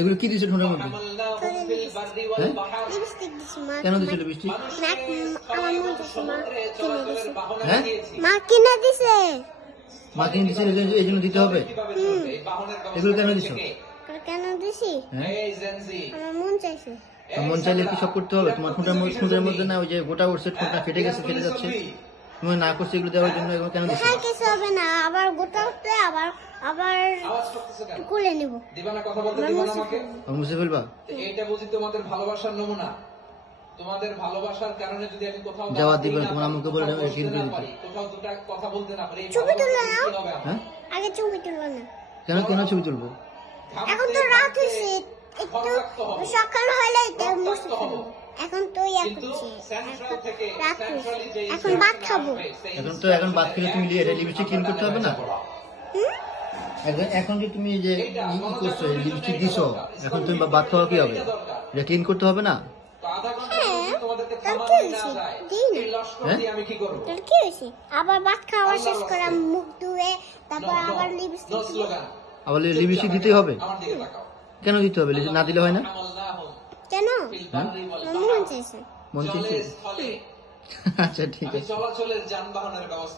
এগুলো কি দিচ্ছে ঠোঁটের মধ্যে? কেন দিচ্ছে লিপস্টিক? হ্যাঁ, মা কিনে দিছে। মা কিনে দিচ্ছে এই জন্য দিতে হবে? এগুলো কেন দিচ্ছ? কেন দিছি? আমার মন চাইছে। মন চাইলে কি সব করতে হবে? তোমার ঠোঁটের মধ্যে না ওই যে গোটা উঠছে, ঠোঁটটা ফেটে গেছে, ফেটে যাচ্ছে, তুমি না করছো এগুলো দেওয়ার জন্য, এগুলো কেন দিচ্ছ? হ্যাঁ, কিছু হবে না, আবার গোটা উঠলে আবার খুলে নিব। মুছে ফেলবা? এইটা বুঝি তোমাদের ভালোবাসার নমুনা। তোমাদের ভালোবাসার কারণে যদি আমি কোথাও যাওয়া দিবেন, তোমার আম্মুকে বলে কিনতে দিতে। কোথাও দুটো কথা বলতে না পারি, ছবি তুললো না? হ্যাঁ, আগে ছবি তুললো না। কেন কেন ছবি তুলবো? এখন তো রাত হয়েছে, একটু সকাল হলে এখন তো রাত হয়েছে, এখন ভাত খাবো। এখন ভাত খেলে তুমি লিপস্টিক ক্লিন করতে হবে না? এখন যে তুমি যে করছো লিপস্টিক দিছো, এখন তুমি ভাত খাওয়া কি হবে? এটা ক্লিন করতে হবে না? আবার ভাত খাওয়া শেষ করে মুখ ধুয়ে তারপর আবার লিপস্টিক দিতেই হবে? কেন দিতে হবে? না দিলে হয় না কেন? মন চাইছে। মন চাইছে? আচ্ছা ঠিক আছে। চলাচলের যানবাহনের ব্যবস্থা